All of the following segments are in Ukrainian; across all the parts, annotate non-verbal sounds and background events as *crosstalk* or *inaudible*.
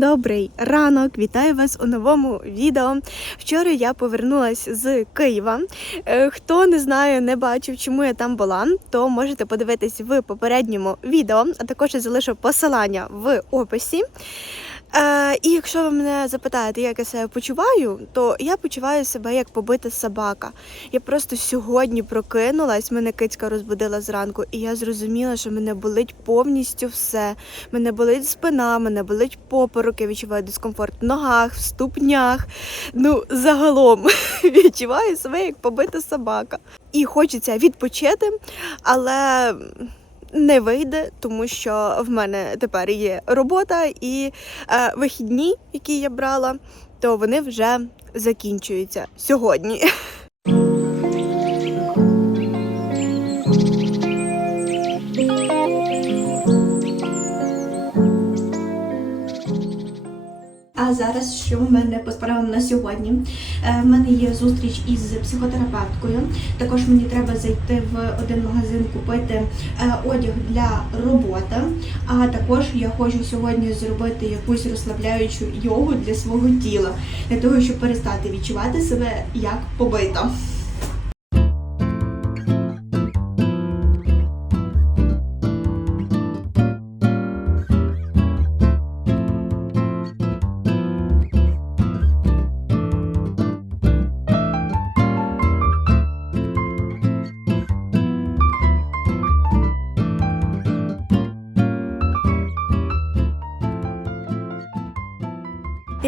Добрий ранок! Вітаю вас у новому відео. Вчора я повернулась з Києва. Е, Хто не знає, не бачив, чому я там була, то можете подивитись в попередньому відео, а також я залишу посилання в описі. Е, і якщо ви мене запитаєте, як я себе почуваю, то я почуваю себе як побита собака. Я просто сьогодні прокинулась, мене кицька розбудила зранку, і я зрозуміла, що мене болить повністю все. Мене болить спина, мене болить поперек, я відчуваю дискомфорт в ногах, в ступнях. Ну, загалом *laughs* відчуваю себе як побита собака. І хочеться відпочити, але не вийде, тому що в мене тепер є робота і е, вихідні, які я брала, то вони вже закінчуються сьогодні. *laughs* Зараз що в мене по справам на сьогодні? Е, В мене є зустріч із психотерапевткою. Також мені треба зайти в один магазин купити е, одяг для роботи. А також я хочу сьогодні зробити якусь розслабляючу йогу для свого тіла, для того, щоб перестати відчувати себе як побита.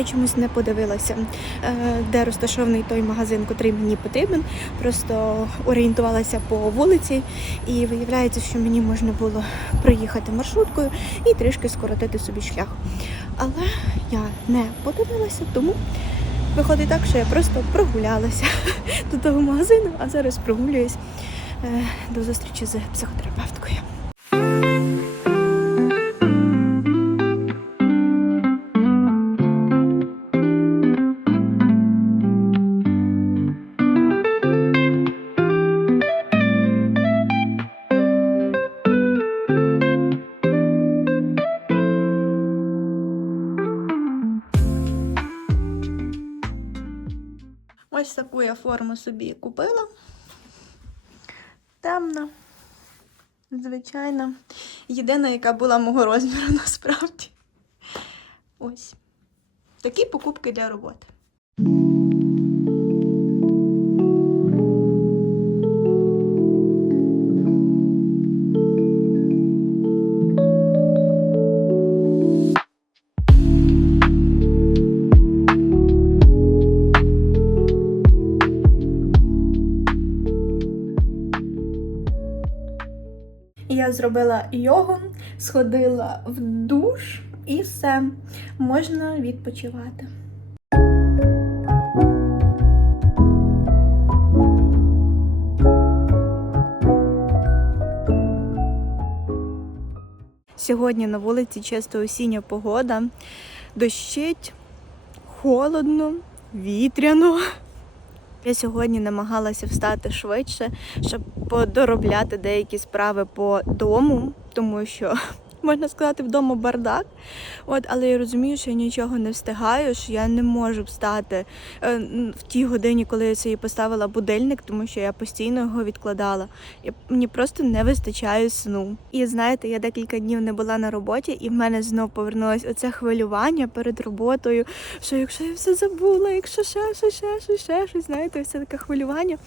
Я чомусь не подивилася, е, де розташований той магазин, котрий мені потрібен. Просто орієнтувалася по вулиці, і виявляється, що мені можна було проїхати маршруткою і трішки скоротити собі шлях. Але я не подивилася, тому виходить так, що я просто прогулялася *laughs* до того магазину, а зараз прогулююсь е, до зустрічі з психотерапевткою. Форму собі купила. Темна. Звичайно. Єдина, яка була мого розміру *laughs* насправді. Ось. Такі покупки для роботи. Зробила йогу, сходила в душ і все, можна відпочивати. Сьогодні на вулиці чисто осіння погода. Дощить, холодно, вітряно. Я сьогодні намагалася встати швидше, щоб подоробляти деякі справи по дому, тому що можна сказати, вдома бардак. От, але я розумію, що я нічого не встигаю, що я не можу встати е, в тій годині, коли я собі поставила будильник, тому що я постійно його відкладала. Я, мені просто не вистачає сну. І знаєте, я декілька днів не була на роботі, і в мене знов повернулось оце хвилювання перед роботою. Що якщо я все забула, якщо ще, ще, ще, ще, ще щось, знаєте, все таке хвилювання.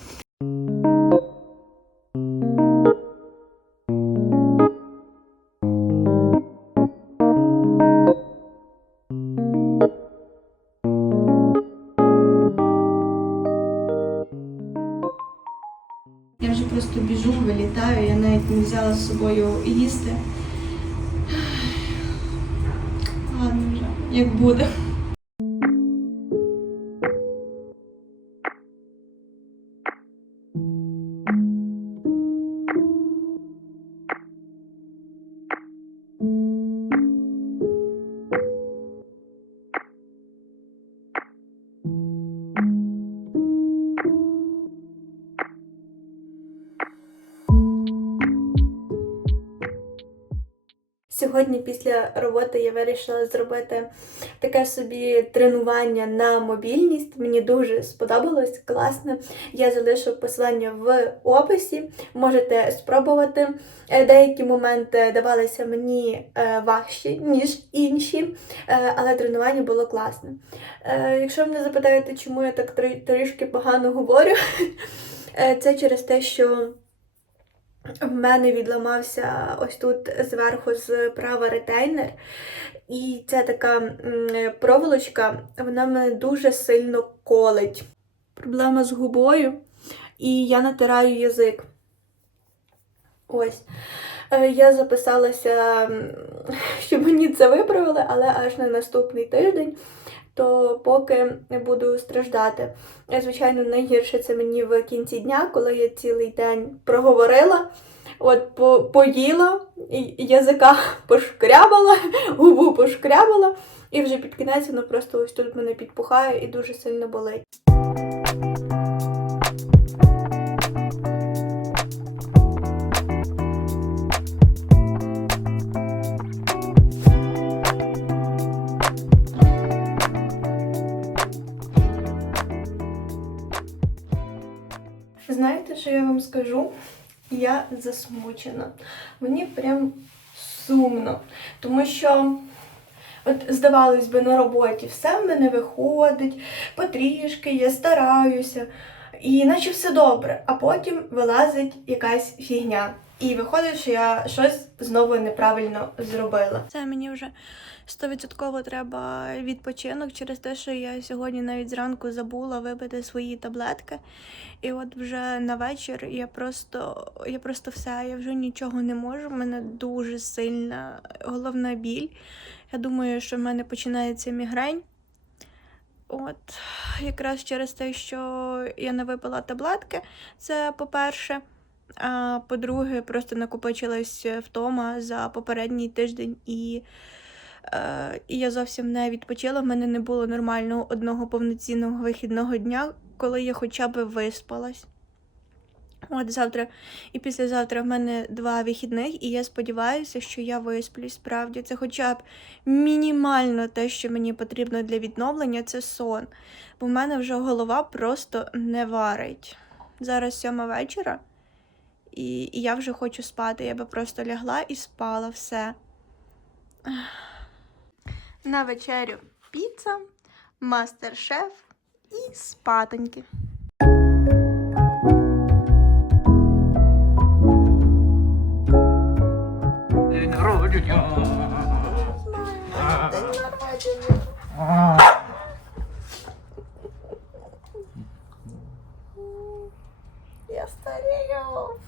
Взяла з собою їсти. Ладно вже, як буде. Сьогодні після роботи я вирішила зробити таке собі тренування на мобільність. Мені дуже сподобалось, класно. Я залишу посилання в описі. Можете спробувати. Е, Деякі моменти давалися мені е, важчі, ніж інші, е, але тренування було класне. Якщо мене запитаєте, чому я так трішки погано говорю, *laughs* це через те, що. В мене відламався ось тут зверху справа ретейнер. І ця така проволочка, вона мене дуже сильно колить. Проблема з губою, і я натираю язик. Ось. Е, Я записалася, *laughs* щоб мені це виправили, але аж на наступний тиждень, то поки буду страждати. Е, Звичайно, найгірше це мені в кінці дня, коли я цілий день проговорила, от по, поїла, язика *laughs* пошкрябала, губу пошкрябала, і вже під кінець воно просто ось тут мене підпухає і дуже сильно болить. Що я вам скажу? Я засмучена. Мені прям сумно. Тому що, от, здавалось би, на роботі все в мене виходить, потрішки, я стараюся, і наче все добре, а потім вилазить якась фігня. І виходить, що я щось знову неправильно зробила. Це мені вже стовідсотково треба відпочинок через те, що я сьогодні навіть зранку забула випити свої таблетки. І от вже на вечір я просто, я просто все, я вже нічого не можу. У мене дуже сильна головна біль. Я думаю, що в мене починається мігрень. От, якраз через те, що я не випила таблетки, це по-перше. А по-друге, просто накопичилась втома за попередній тиждень, і, е, і я зовсім не відпочила. В мене не було нормального одного повноцінного вихідного дня, коли я хоча б виспалась. От завтра і післязавтра в мене два вихідних, і я сподіваюся, що я висплюсь. Справді, це хоча б мінімально те, що мені потрібно для відновлення, це сон. Бо в мене вже голова просто не варить. Зараз сьома вечора, і, і я вже хочу спати. Я би просто лягла і спала все. На вечерю піца, мастер-шеф і спатоньки. День народження. Я старею.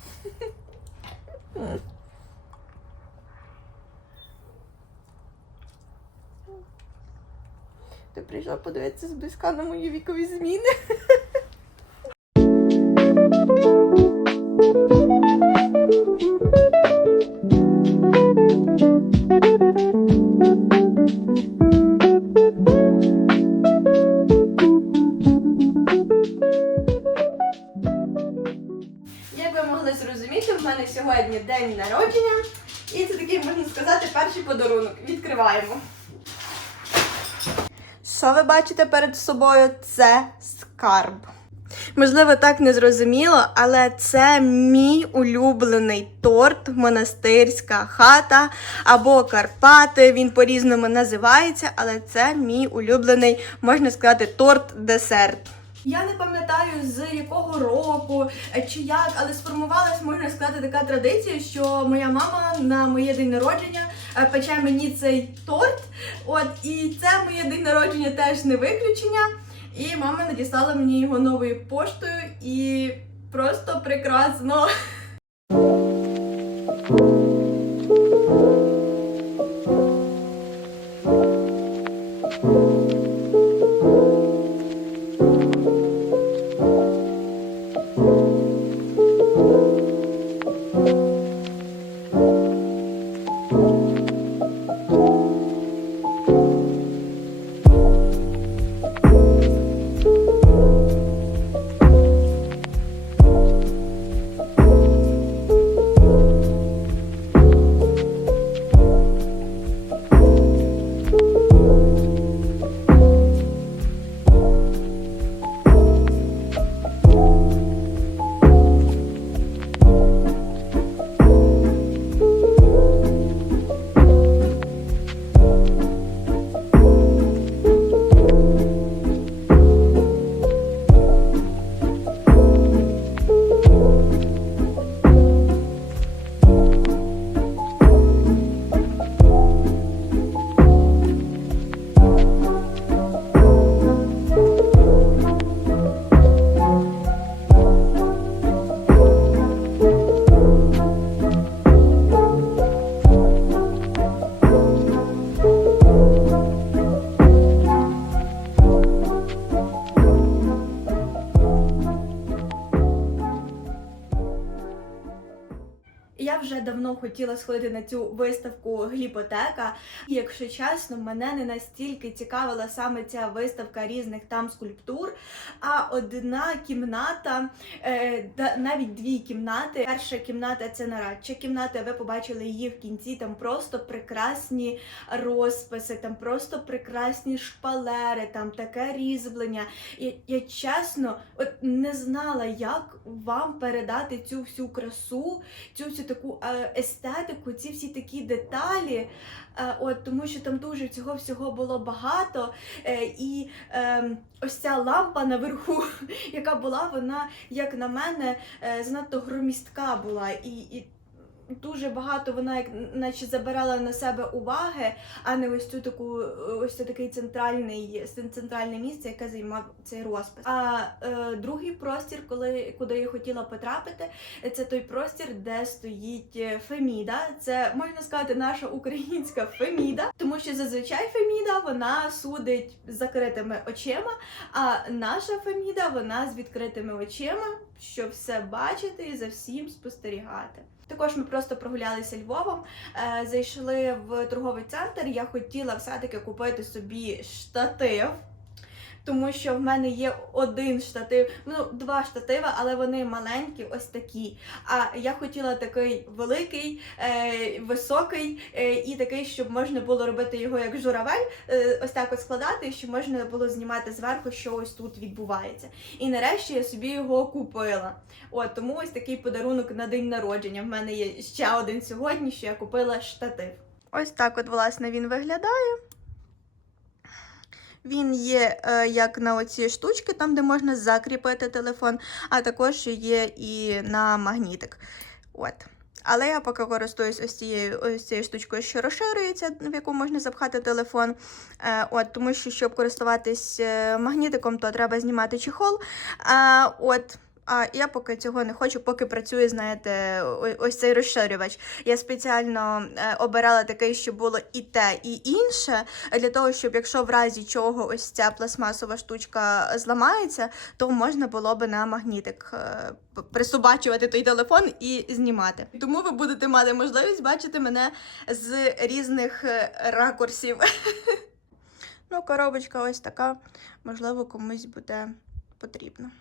Ти прийшла подивитися зблизька на мої вікові зміни. Бачите перед собою? Це скарб. Можливо, так не зрозуміло, але це мій улюблений торт, монастирська хата або Карпати. Він по-різному називається, але це мій улюблений, можна сказати, торт-десерт. Я не пам'ятаю з якого року е, чи як, але сформувалась, можна сказати, така традиція, що моя мама на моє день народження е, пече мені цей торт. От і це моє день народження теж не виключення. І мама надіслала мені його новою поштою і просто прекрасно. Я вже давно хотіла сходити на цю виставку гліпотека. І якщо чесно, мене не настільки цікавила саме ця виставка різних там скульптур. А одна кімната, е, навіть дві кімнати. Перша кімната це нарадча кімната. Ви побачили її в кінці. Там просто прекрасні розписи, там просто прекрасні шпалери, там таке різьблення. Я, я чесно от не знала, як вам передати цю всю красу, цю всю таку е, естетику, ці всі такі деталі. Е, от, тому що там дуже цього всього було багато. Е, і е, ось ця лампа наверху, *laughs* яка була, вона, як на мене, е, занадто громістка була. І, і дуже багато вона як наче забирала на себе уваги, а не ось цю таку, ось такий центральний центральне місце, яке займав цей розпис. А е, другий простір, коли куди я хотіла потрапити, це той простір, де стоїть е, Феміда. Це можна сказати наша українська Феміда, тому що зазвичай Феміда вона судить з закритими очима, а наша Феміда вона з відкритими очима, щоб все бачити і за всім спостерігати. Також ми просто прогулялися Львовом, е, зайшли в торговий центр. Я хотіла все-таки купити собі штатив. Тому що в мене є один штатив, ну два штативи, але вони маленькі, ось такі. А я хотіла такий великий, е, високий е, і такий, щоб можна було робити його як журавель, е, ось так от складати, і щоб можна було знімати зверху, що ось тут відбувається. І нарешті я собі його купила. От тому ось такий подарунок на день народження. В мене є ще один сьогодні, що я купила штатив. Ось так, от, власне, він виглядає. Він є е, як на оці штучки, там, де можна закріпити телефон, а також є і на магнітик. От. Але я поки користуюсь ось цією, ось цією штучкою, що розширюється, в яку можна запхати телефон. Е, от, тому що, щоб користуватись е, магнітиком, то треба знімати чехол. От. А я поки цього не хочу, поки працює, знаєте, ось цей розширювач. Я спеціально е, обирала такий, щоб було і те, і інше, для того, щоб якщо в разі чого ось ця пластмасова штучка зламається, то можна було би на магнітик е, присобачувати той телефон і знімати. Тому ви будете мати можливість бачити мене з різних е, ракурсів. Ну, коробочка ось така, можливо, комусь буде потрібна.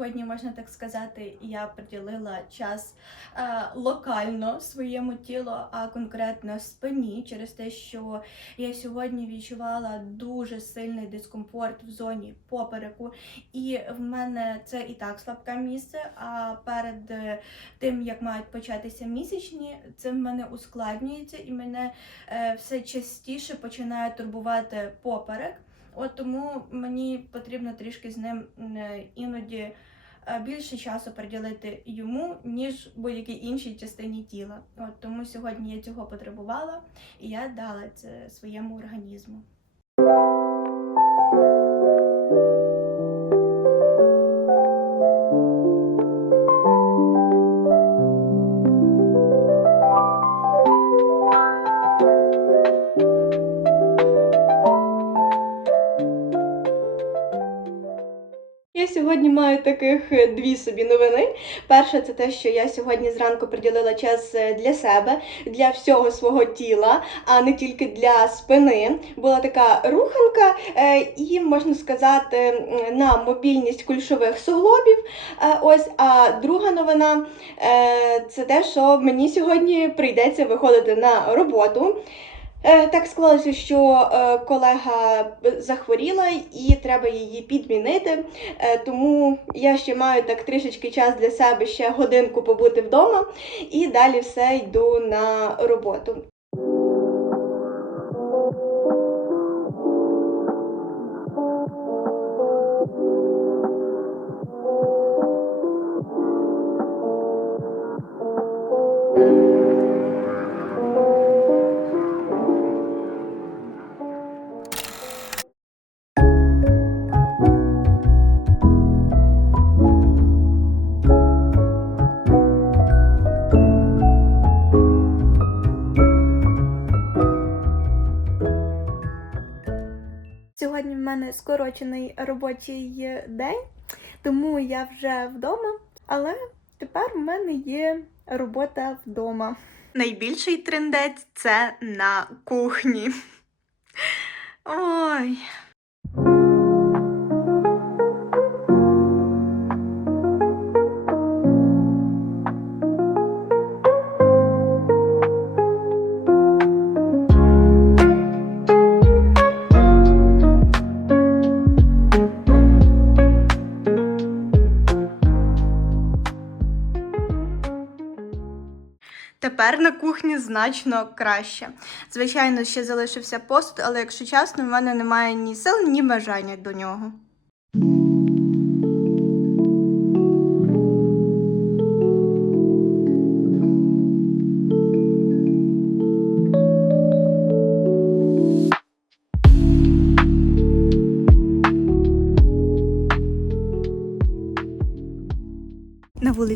Сьогодні, можна так сказати, я приділила час е, локально своєму тілу, а конкретно спині, через те, що я сьогодні відчувала дуже сильний дискомфорт в зоні попереку, і в мене це і так слабке місце. А перед тим як мають початися місячні, це в мене ускладнюється, і мене е, все частіше починає турбувати поперек. От тому мені потрібно трішки з ним е, іноді більше часу приділити йому, ніж будь-якій іншій частині тіла. От тому сьогодні я цього потребувала, і я дала це своєму організму. Сьогодні маю таких е, дві собі новини. Перше, це те, що я сьогодні зранку приділила час е, для себе, для всього свого тіла, а не тільки для спини. Була така руханка, е, і можна сказати, на мобільність кульшових суглобів. Ось, а друга новина це те, що мені сьогодні прийдеться виходити на роботу. Е, Так склалося, що е, колега захворіла і треба її підмінити. Е, Тому я ще маю так трішечки час для себе ще годинку побути вдома, і далі все йду на роботу. Скорочений робочий день, тому я вже вдома, але тепер в мене є робота вдома. Найбільший трендець це на кухні. Ой. Тепер на кухні значно краще. Звичайно, ще залишився пост, але якщо чесно, в мене немає ні сил, ні бажання до нього.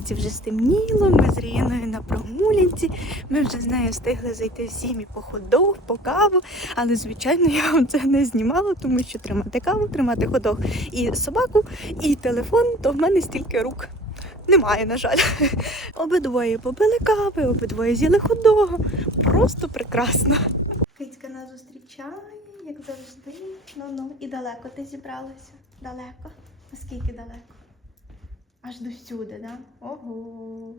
Вулиці вже стемніло, ми з Ріяною на прогулянці. Ми вже з нею встигли зайти в сім'ї по ходок, по каву. Але, звичайно, я вам це не знімала, тому що тримати каву, тримати ходок і собаку, і телефон, то в мене стільки рук. Немає, на жаль. Обидвоє побили кави, обидвоє з'їли ходого. Просто прекрасно. Кицька нас зустрічає, як завжди. Ну ну, і далеко ти зібралася. Далеко. Наскільки далеко? Аж до сюди, да? Ого.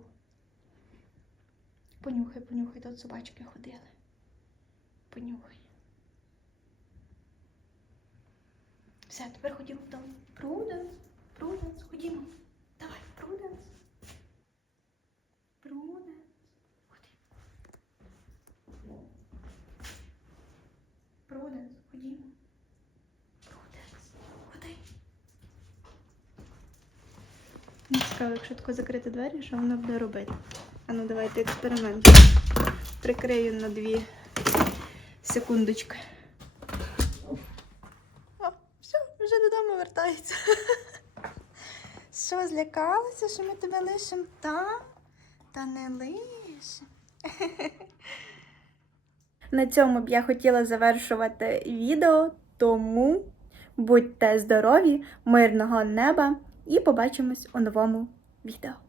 Понюхай, понюхай, тут собачки ходили. Понюхай. Все, тепер ходімо вдома. Пруденс, Пруденс, ходімо. Давай, Пруденс. Пруденс. Ходімо. Пруденс, ходімо. Пруденс, ходи. Не цікаво, якщо тако закрити двері, що вона буде робити. А ну давайте експеримент. Прикрию на дві секундочки. О, все, вже додому вертається. *laughs* Що, злякалася, що ми тебе лишимо там? Та не лишимо. *laughs* На цьому б я хотіла завершувати відео, тому будьте здорові, мирного неба і побачимось у новому відео.